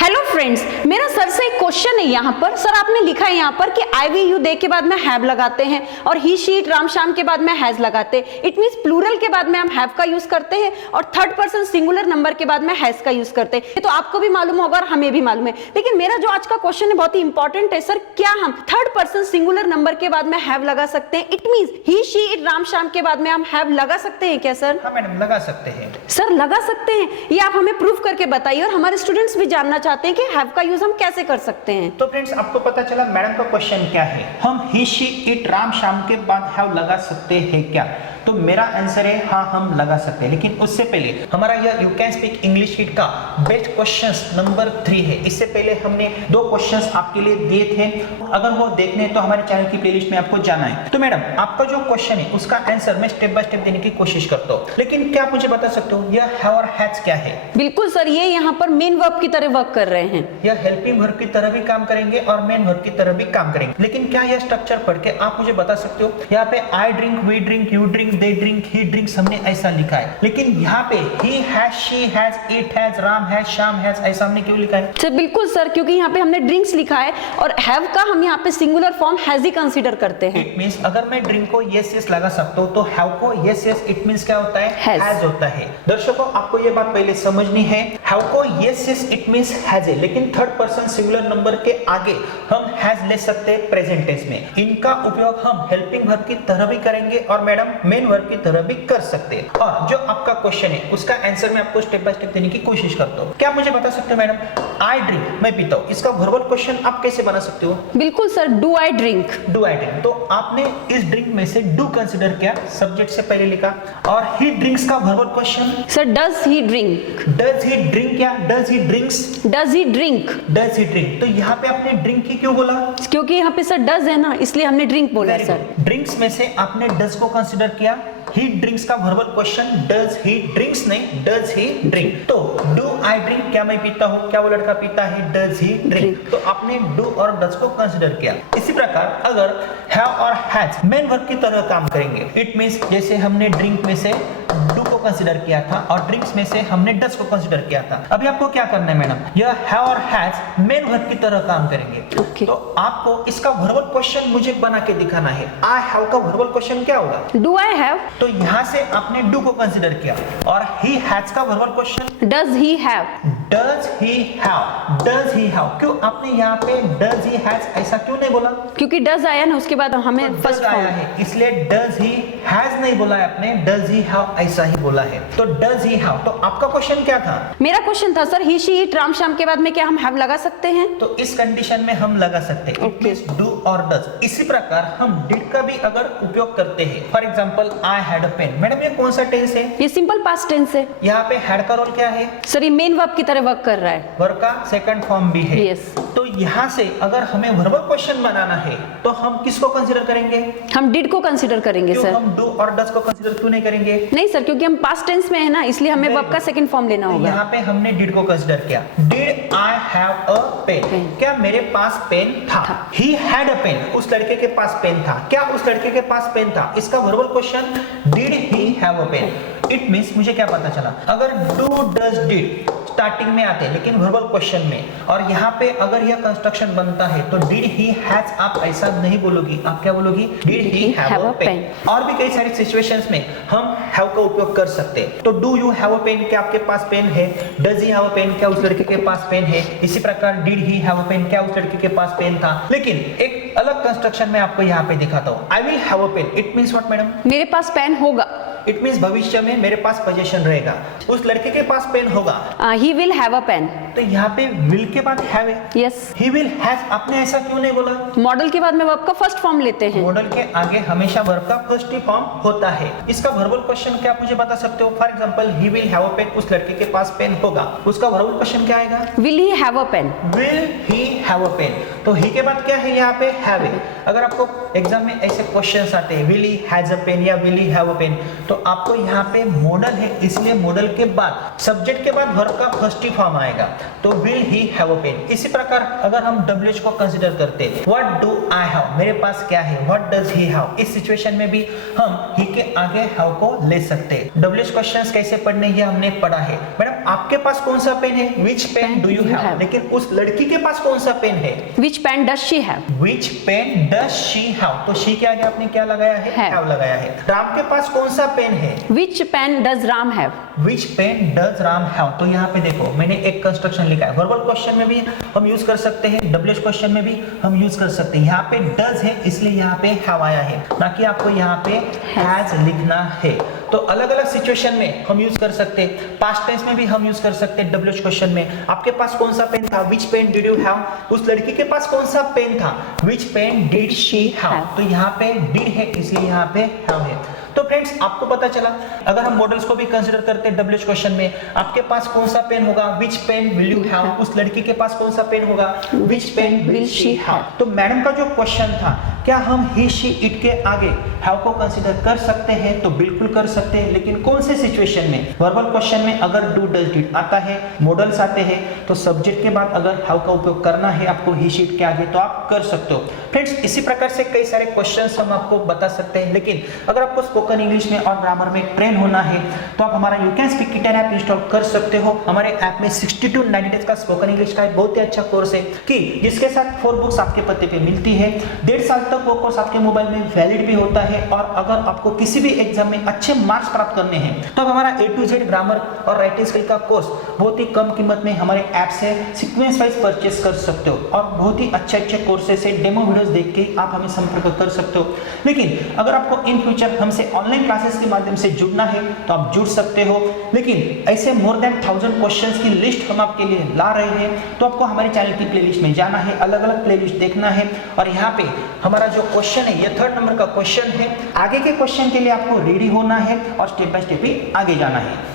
Hello friends, मेरा sir से एक क्वेश्चन है यहाँ पर। सर आपने लिखा है यहाँ पर कि आई वी यू दे के बाद में हैव लगाते हैं और ही शी इट राम शाम के बाद में हैज लगाते हैं। इट मींस प्लूरल के बाद में हम हैव का यूज करते हैं और थर्ड पर्सन सिंगुलर नंबर के बाद में हैज का यूज करते हैं। तो आपको भी मालूम होगा और हमें भी मालूम है, लेकिन मेरा जो आज का क्वेश्चन है बहुत ही इंपॉर्टेंट है। सर क्या हम थर्ड पर्सन सिंगुलर नंबर के बाद में हैव लगा सकते हैं? It means he she it Ram शाम के बाद में हम हैव लगा सकते हैं क्या सर? हाँ मैडम, लगा सकते हैं। सर लगा सकते हैं, ये आप हमें प्रूफ करके बताइए और हमारे स्टूडेंट्स भी जानना चाहते हैं कि हैव का यूज हम कैसे कर सकते हैं। तो फ्रेंड्स, आपको पता चला मैडम का क्वेश्चन क्या है। हम ही शी इट राम शाम के बाद हैव लगा सकते हैं क्या? तो मेरा आंसर है हाँ, हम लगा सकते हैं। लेकिन उससे पहले हमारा यह you can speak English sheet का बेस्ट क्वेश्चंस नंबर 3 है। इससे पहले हमने 2 क्वेश्चंस आपके लिए दिए थे, अगर वो देखने तो हमारे चैनल की प्लेलिस्ट में आपको जाना है। तो मैडम, आपका जो क्वेश्चन है उसका आंसर मैं स्टेप बाय स्टेप देने की कोशिश करता हूँ, लेकिन क्या आप मुझे बता सकते हो यह हैव और हैज क्या है? बिल्कुल सर, ये यहाँ पर मेन वर्ब की तरह वर्क कर रहे हैं। यह हेल्पिंग वर्ब की तरह भी काम करेंगे और मेन वर्ब की तरह भी काम करेंगे। लेकिन क्या यह स्ट्रक्चर पढ़ के आप मुझे बता सकते हो? यहाँ पे I drink, we drink, you drink, they drink, he drinks हमने ऐसा लिखा है, लेकिन यहाँ पे he has, she has, it has, Ram has, Shyam has ऐसा हमने क्यों लिखा है? सर बिल्कुल सर, क्योंकि यहाँ पे हमने ड्रिंक्स लिखा है और हैव का हम यहाँ पे singular form has he consider करते हैं। इट मींस अगर मैं ड्रिंक को यस यस लगा सकता हूँ तो हैव को यस यस इट मींस क्या होता है? हैज होता है। दर्शकों, आपको ये बात पहले समझनी है। हैव को yes yes it means has है, लेकिन थर्ड पर्सन सिंगुलर नंबर के आगे हम हैज ले सकते हैं प्रेजेंट टेंस में। इनका उपयोग हम हेल्पिंग वर्ब की तरह भी करेंगे और मैडम मेन वर्ब की तरह भी कर सकते हैं। और जो आपका क्वेश्चन है उसका आंसर मैं आपको स्टेप बाय स्टेप देने की कोशिश करता हूँ। क्या आप मुझे बता सकते हो मैडम, आई ड्रिंक मैं पीता हूँ, इसका वर्बल क्वेश्चन आप कैसे बना सकते हो? बिल्कुल sir, do I drink. Do I drink, तो आपने इस ड्रिंक में से डू कंसीडर किया, सब्जेक्ट से पहले लिखा। और ही ड्रिंक्स का verbal question sir does he drink. Does he drink या does he drinks? Does he drink. Does he drink, तो यहाँ पे आपने ड्रिंक ही क्यों बोला? क्योंकि यहाँ पे सर डज है ना, इसलिए हमने ड्रिंक बोला सर। ड्रिंक्स में से आपने डज को कंसीडर किया। ही ड्रिंक्स का verbal question does he drinks नहीं, डज ही ड्रिंक। तो डू आई ड्रिंक, क्या मैं पीता हूँ, क्या वो लड़का पीता है? Does he drink. तो आपने डू और डज को कंसीडर किया। इसी प्रकार अगर हैव और हैज मेन वर्ब की तरह काम करेंगे, इट मींस जैसे हमने ड्रिंक में से डू को कंसीडर किया था और ड्रिंक्स में से हमने डज को कंसीडर किया था। अभी आपको क्या करना है मैडम, यह हैव और हैज मेन वर्ब की तरह काम करेंगे। Okay. तो आपको इसका वर्बल क्वेश्चन मुझे बना के दिखाना है। आई हैव का वर्बल क्वेश्चन क्या होगा? Do I have. तो यहाँ से आपने डू को कंसीडर किया और ही हैज का verbal question does he have. Does he have, does he have, क्यों आपने यहाँ पे डज ही हैज ऐसा क्यों नहीं बोला? क्योंकि डज आया ना, उसके बाद हमें तो फर्स्ट डज आया है, इसलिए डज ही हैज नहीं बोला है आपने, डज ही हैव ऐसा ही बोला है। तो डज ही हैव, तो आपका क्वेश्चन क्या था? मेरा क्वेश्चन था sir, he she it Ram शाम के बाद में क्या हम हैव लगा सकते हैं? तो इस कंडीशन में हम लगा सकते हैं, इट मींस डू और डज। इसी प्रकार हम डिड का भी अगर उपयोग करते हैं, for example I had a pen. Madam ये कौन सा टेंस है? ये सिंपल पास्ट टेंस है। यहाँ पे हैड का रोल क्या है? सर ये मेन वर्ब की तरह वर्क कर रहा है। वर्ब का सेकंड फॉर्म भी है। Yes. तो यहाँ से अगर हमें वर्बल क्वेश्चन बनाना है तो हम किसको कंसीडर करेंगे? हम डिड को कंसीडर करेंगे क्यों सर। हम डू और डज को कंसीडर क्यों नहीं करेंगे? नहीं सर, क्योंकि हम पास्ट टेंस में है ना, इसलिए हमें वर्ब का सेकंड फॉर्म लेना होगा। यहाँ पे हमने डिड को कंसीडर किया। Did I have a pen, क्या मेरे पास पेन था? ही हैड अ पेन, उस लड़के के पास पेन था, क्या उस लड़के के पास पेन था? इसका verbal question did he have a pen. It means मुझे क्या पता चला, अगर डू डज डिड स्टार्टिंग में आते हैं लेकिन वर्बल क्वेश्चन में, और यहाँ पे अगर यह कंस्ट्रक्शन बनता है तो डिड ही हैज आप ऐसा नहीं बोलोगी, आप क्या बोलोगी? Did he have a pen. और भी कई सारी सिचुएशंस में हम हैव का उपयोग कर सकते हैं। तो do you have a pen, क्या आपके पास पेन है? Does he have a pen, क्या उस लड़के के पास पेन है? इसी प्रकार did he have a pen, क्या उस लड़के के पास पेन था? लेकिन एक अलग कंस्ट्रक्शन में आपको यहाँ पे दिखाता हूँ। I will have a pen, it means what madam? मेरे पास पेन होगा। इट मींस भविष्य में मेरे पास पोजीशन रहेगा। उस लड़के के पास पेन होगा। He will have a pen. तो यहाँ पे विल के बाद हैव है। यस। ही विल हैव, आपने ऐसा क्यों नहीं बोला? मॉडल के बाद में वर्ब का फर्स्ट फॉर्म लेते हैं। मॉडल के आगे हमेशा वर्ब का फर्स्ट ही फॉर्म होता है। इसका वर्बल क्वेश्चन क्या आप मुझे बता सकते हो? For example he will have a pen, उस लड़के के पास पेन होगा, उसका वर्बल क्वेश्चन क्या आएगा? Will he have a pen. Will he have a pen, तो ही के बाद क्या है? यहाँ पे हैव है। अगर आपको एग्जाम में ऐसे क्वेश्चंस आते हैं will he has a pen या will he have a pen, तो आपको यहाँ पे मॉडल है, इसलिए मॉडल के बाद सब्जेक्ट के बाद वर्ब का फर्स्ट ही फॉर्म आएगा, तो will he have a pen. इसी प्रकार अगर हम WH को कंसीडर करते हैं, व्हाट डू आई हैव, मेरे पास क्या है? व्हाट डज ही हैव, इस सिचुएशन में भी हम ही के आगे हैव को ले सकते हैं। डब्ल्यूएच क्वेश्चंस कैसे पढ़ने ये हमने पढ़ा है। मैडम आपके पास कौन सा पेन है? Which pen do you have. लेकिन उस लड़की के पास कौन सा पेन है? Which pen does she have. Which pen does she have, तो शी के आगे आपने क्या लगाया है? हैव लगाया है। राम के पास कौन सा पेन है? Which pen does Ram have. Which pen does Ram have, तो यहाँ पे देखो मैंने एक कंस्ट्रक्शन लिखा है। वर्बल क्वेश्चन में भी हम यूज कर सकते हैं, डब्ल्यूएच क्वेश्चन में भी हम यूज कर सकते हैं। यहाँ पे डज है इसलिए यहाँ पे हैव आया है, ना कि आपको यहाँ पे हैज लिखना है। तो अलग अलग सिचुएशन में हम यूज कर सकते हैं। पास्ट टेंस में भी हम यूज कर सकते हैं डब्ल्यूएच क्वेश्चन में। आपके पास कौन सा पेन था? विच पेन डिड यू हैव। उस लड़की के पास कौन सा पेन था? विच पेन डिड शी हैव, तो यहाँ पे डिड है इसलिए यहाँ पे हैव है। तो फ्रेंड्स आपको पता चला, अगर हम मॉडल्स को भी कंसीडर करते हैं डब्ल्यूएच क्वेश्चन में, आपके पास कौन सा पेन होगा? विच पेन विल यू हैव। उस लड़की के पास कौन सा पेन होगा? विच पेन विल शी हैव। तो मैडम का जो क्वेश्चन था, क्या हम ही शी इट के आगे हैव को कंसीडर कर सकते हैं? तो बिल्कुल कर सकते हैं, लेकिन कौन से सिचुएशन में? वर्बल क्वेश्चन में अगर डू डज डिड आता है, मॉडल्स आते हैं, तो सब्जेक्ट के बाद अगर हैव का उपयोग करना है आपको ही शी इट के आगे, तो आप कर सकते हो। फ्रेंड्स इसी प्रकार से कई सारे क्वेश्चंस हम आपको बता सकते हैं, लेकिन अगर आपको स्पोकन इंग्लिश में और ग्रामर में ट्रेन होना है तो आप हमारा you can speak kit app install कर सकते हो। हमारे ऐप में 60 to 90 डेज का स्पोकन इंग्लिश का एक बहुत ही अच्छा कोर्स है कि जिसके साथ 4 बुक्स आपके पते पे मिलती है। 1.5 साल तक वो कोर्स आपके मोबाइल में वैलिड भी होता है, और अगर आपको किसी भी एग्जाम में अच्छे मार्क्स प्राप्त करने हैं तो आप हमारा A to Z ग्रामर और राइटिंग स्किल का कोर्स बहुत ही कम कीमत में हमारे ऐप से सीक्वेंस वाइज परचेस कर सकते हो, और बहुत ही अच्छे कोर्सेस से डेमो वीडियोस देख के आप हमें संपर्क कर सकते हो। लेकिन अगर आपको इन फ्यूचर हमसे ऑनलाइन क्लासेस के माध्यम से जुड़ना है तो आप जुड़ सकते हो, लेकिन ऐसे मोर देन 1000 क्वेश्चंस की लिस्ट हम आपके लिए ला रहे हैं। तो आपको हमारे चैनल की प्लेलिस्ट में जाना है, अलग अलग प्लेलिस्ट देखना है, और यहाँ पे हमारा जो क्वेश्चन है ये 3rd नंबर का क्वेश्चन है। आगे के क्वेश्चन के लिए आपको रेडी होना है और स्टेप बाय स्टेप ही आगे जाना है।